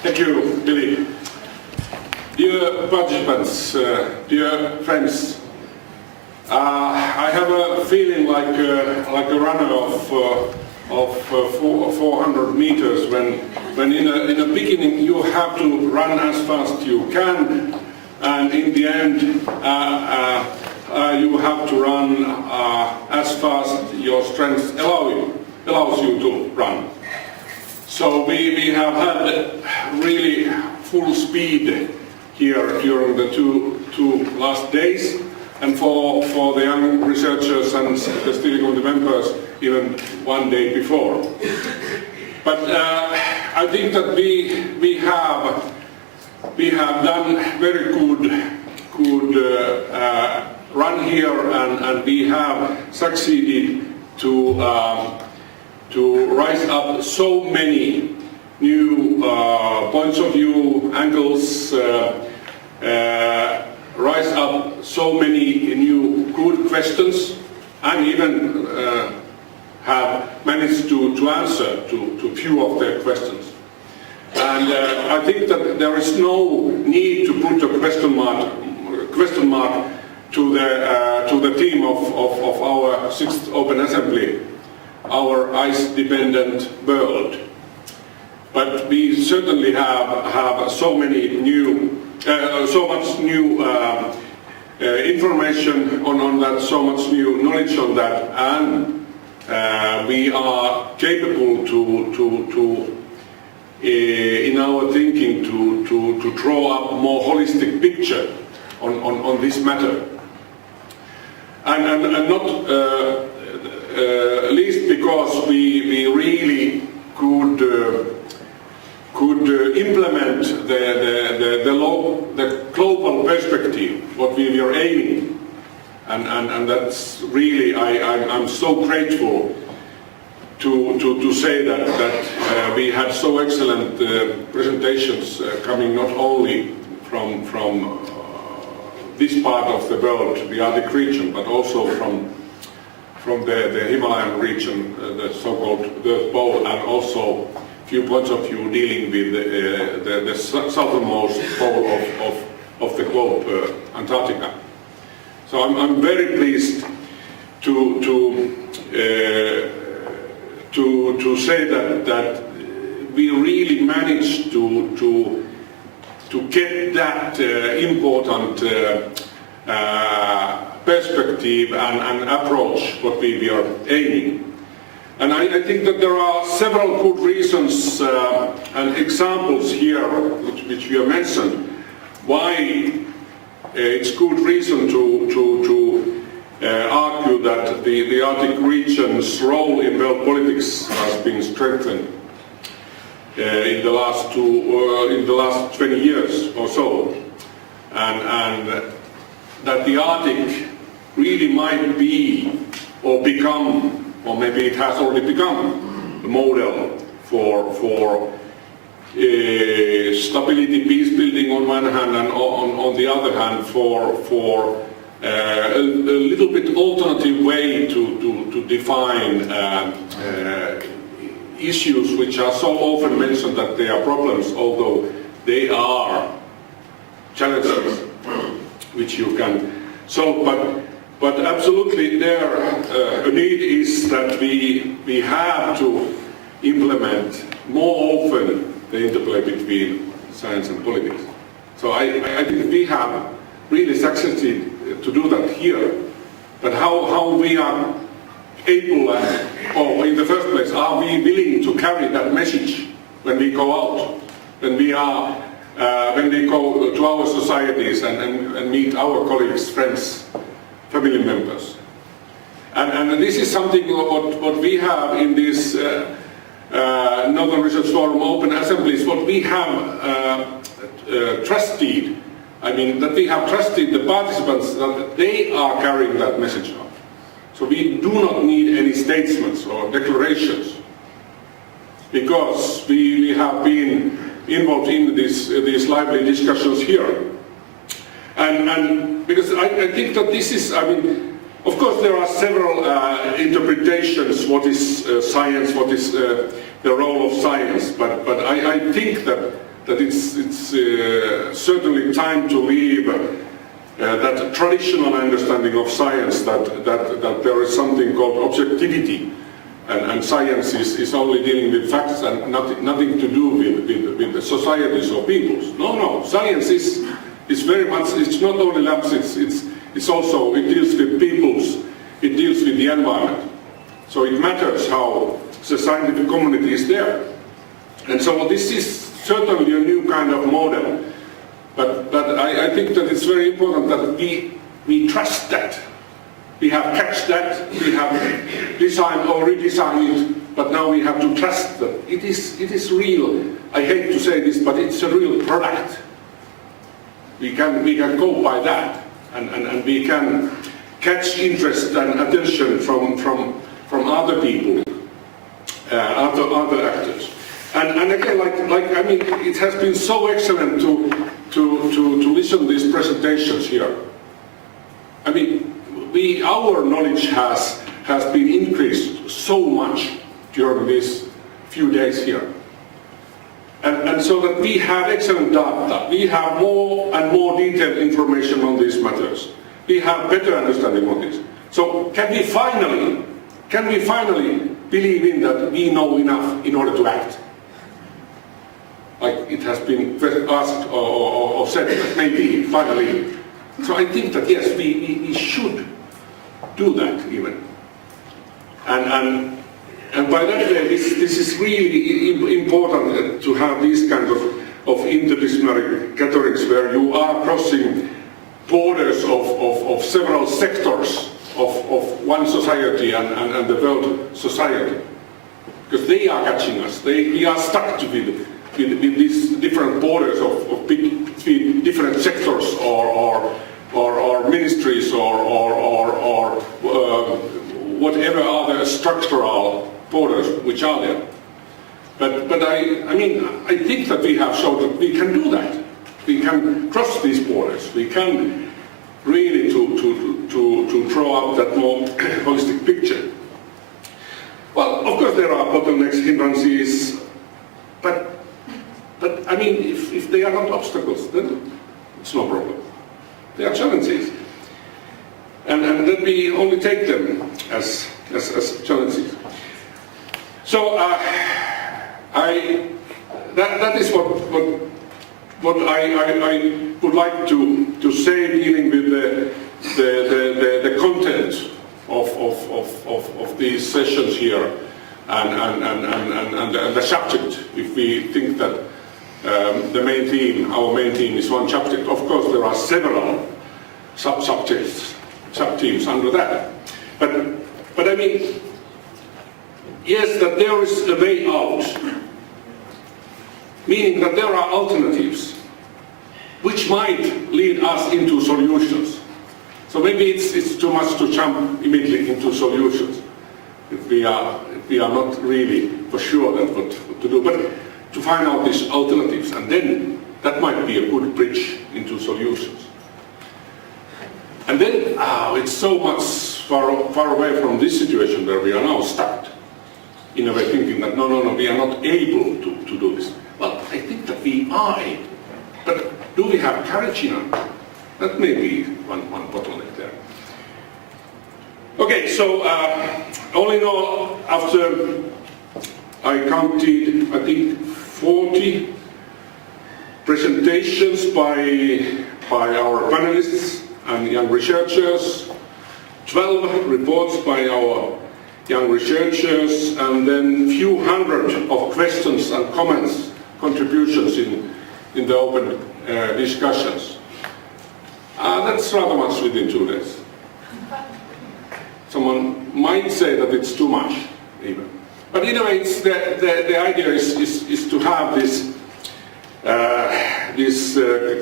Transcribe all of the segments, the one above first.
Thank you, Billy. Dear participants, dear friends, I have a feeling like a runner of 400 meters when in the beginning you have to run as fast as you can, and in the end you have to run as fast your strength allows you to run. So we have had really full speed here during the two last days, and for the young researchers and the steering committee members even one day before. But I think that we have done very good run here, and we have succeeded to rise up so many new points of view, angles, rise up so many new good questions, and even have managed to answer to few of their questions. And I think that there is no need to put a question mark to the theme of our 6th Open Assembly, our ice-dependent world. But we certainly have so much new information on that, so much new knowledge on that, and we are capable to in our thinking to draw up a more holistic picture on this matter, and not least because we really could implement the global perspective, what we are aiming, and that's really I'm so grateful to say that we had so excellent presentations coming not only from this part of the world, the Arctic region, but also from the Himalayan region, the so-called Earth Pole, and also few points of view dealing with the southernmost pole of the globe, Antarctica. So I'm very pleased to say that we really managed to get that important perspective and approach what we are aiming. And I think that there are several good reasons and examples here which we have mentioned why it's good reason to argue that the Arctic region's role in world politics has been strengthened in the last 20 years or so, and that the Arctic really might be or become, or maybe it has already become, a model for stability, peace building on one hand, and on the other hand for a little bit alternative way to define issues which are so often mentioned that they are problems, although they are challenges which you can solve. But absolutely there a need is that we have to implement more often the interplay between science and politics. So I think we have really succeeded to do that here. But how we are able, or in the first place, are we willing to carry that message when we go out, when we go to our societies and meet our colleagues, friends, family members. And this is something what we have in this Northern Research Forum Open Assemblies, what we have trusted, that we have trusted the participants that they are carrying that message out. So we do not need any statements or declarations, because we have been involved in these lively discussions here. And because I think that this is, of course there are several interpretations, what is science, what is the role of science, but I think that that it's certainly time to leave that traditional understanding of science that there is something called objectivity, and science is only dealing with facts and nothing to do with the societies or peoples. No, science is very much, it's not only labs, it's also, it deals with peoples, it deals with the environment. So it matters how the scientific community is there. And so this is certainly a new kind of model. But I think that it's very important that we trust that. We have catched that, we have designed or redesigned it, but now we have to trust that it is real. I hate to say this, but it's a real product. We can go by that, and we can catch interest and attention from other people, other actors. And again, I mean, it has been so excellent to listen to these presentations here. I mean, our knowledge has been increased so much during these few days here. And so that we have excellent data, we have more and more detailed information on these matters. We have better understanding on this. So can we finally believe in that we know enough in order to act? Like it has been asked or said, that maybe finally. So I think that yes, we should do that even. And by that way, this is really important to have these kinds of interdisciplinary gatherings where you are crossing borders of several sectors of one society and the world society. Because they are catching us. We are stuck with these different borders between different sectors or ministries or whatever other structural borders which are there. But I mean, I think that we have shown that we can do that. We can cross these borders. We can really to draw up that more holistic picture. Well, of course there are bottlenecks, hindrances, but I mean, if they are not obstacles, then it's no problem. They are challenges, and then we only take them as challenges. So that is what I would like to say, dealing with the content of these sessions here, and the subject. If we think that our main theme is one subject, of course there are several sub-subjects, sub-themes under that. But I mean, yes, that there is a way out, meaning that there are alternatives which might lead us into solutions. So maybe it's too much to jump immediately into solutions if we are not really for sure that what to do, but to find out these alternatives, and then that might be a good bridge into solutions. And then it's so much far away from this situation where we are now stuck, in a way thinking that no, we are not able to do this. Well, I think that we are able, but do we have courage enough? That may be one bottleneck there. Okay, so all in all, after I counted, I think 40 presentations by our panelists and young researchers, 12 reports by our young researchers, and then few hundred of questions and comments, contributions in the open discussions. That's rather much within 2 days. Someone might say that it's too much, even. But in a way, the idea is to have this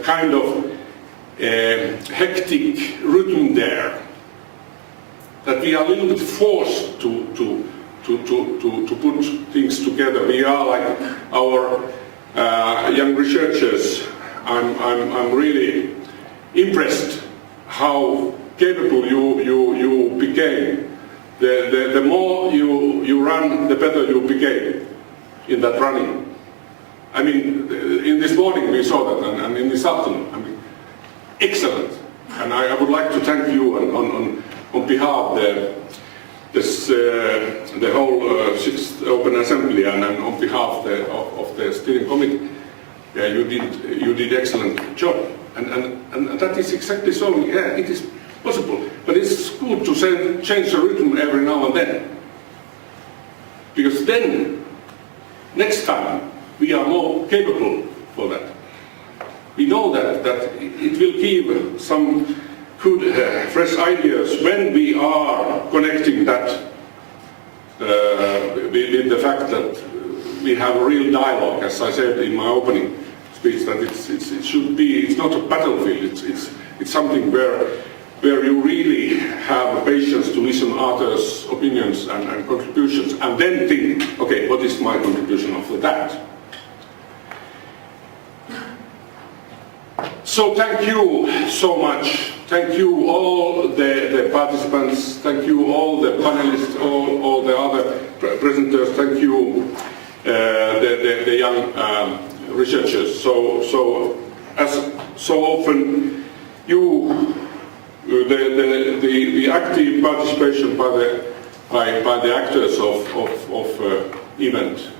kind of hectic rhythm there, that we are a little bit forced to put things together. We are like our young researchers. I'm really impressed how capable you became. The more you run, the better you became in that running. I mean, in this morning we saw that, and in this afternoon, I mean, excellent. And I would like to thank you on behalf of the whole Sixth Open Assembly and on behalf of the steering committee. Yeah, you did excellent job, and that is exactly so. Yeah, it is possible, but it's good to change the rhythm every now and then, because then next time we are more capable for that. We know that it will give some good, fresh ideas when we are connecting that with the fact that we have a real dialogue, as I said in my opening speech, that it should be, it's not a battlefield, it's something where you really have patience to listen to others' opinions and contributions, and then think, okay, what is my contribution after that? So thank you so much. Thank you all the participants. Thank you all the panelists, all the other presenters. Thank you the young researchers. So as so often, the active participation by the actors of event.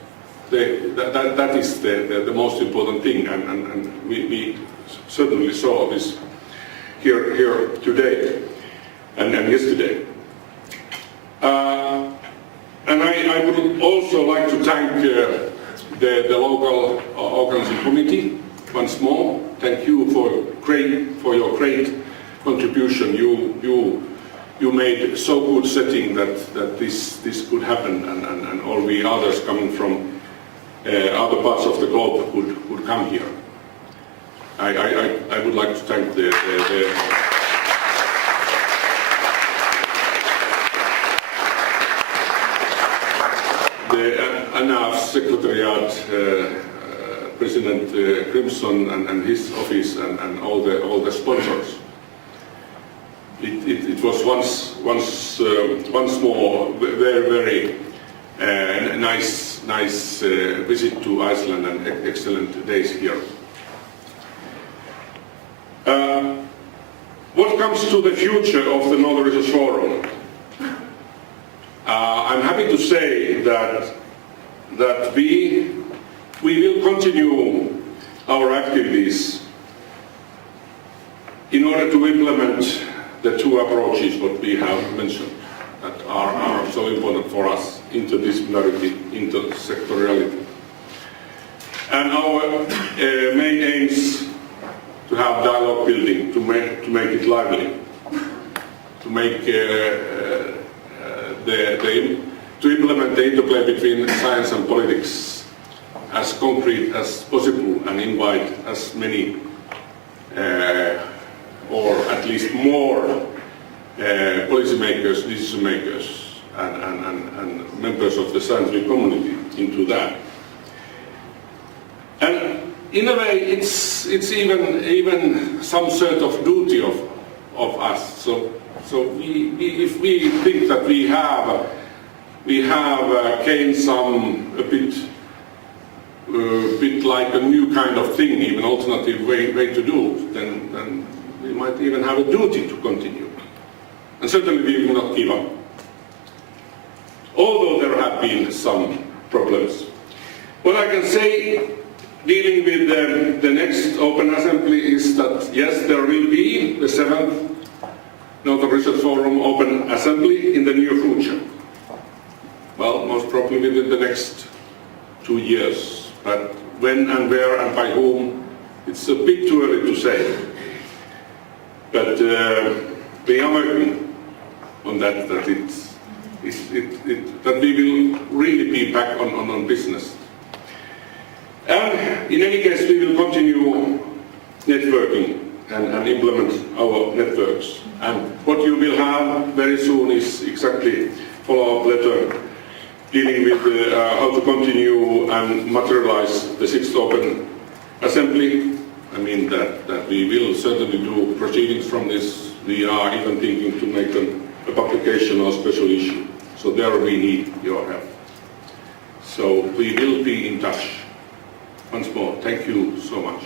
That is the most important thing, and we certainly saw this here today and yesterday. And I would also like to thank the local organizing committee once more. Thank you for your great contribution. You made so good setting that this could happen, and all we others coming from other parts of the globe would come here. I would like to thank the ANAF Secretariat, President Crimson and his office, and all the sponsors. It was once more very nice visit to Iceland and excellent days here. What comes to the future of the Northern Research Forum? I'm happy to say that we will continue our activities in order to implement the two approaches what we have mentioned that are so important for us: interdisciplinarity, intersectoriality. And our main aims to have dialogue building, to make it lively, to make to implement the interplay between science and politics as concrete as possible, and invite as many or at least more policymakers, decision makers, and members of the scientific community into that. And in a way, it's even some sort of duty of us. So if we think that we have gained a bit like a new kind of thing, even alternative way to do, then we might even have a duty to continue. And certainly we will not give up, although there have been some problems. What I can say, dealing with the next Open Assembly, is that yes, there will be the 7th Northern Research Forum Open Assembly in the near future. Well, most probably within the next 2 years, but when and where and by whom, it's a bit too early to say. But we are working on that we will really be back on business. And in any case, we will continue networking and implement our networks. And what you will have very soon is exactly follow-up letter dealing with how to continue and materialize the 6th Open Assembly. I mean that we will certainly do proceedings from this. We are even thinking to make a publication or special issue. So there we need your help. So we will be in touch. once more, thank you so much.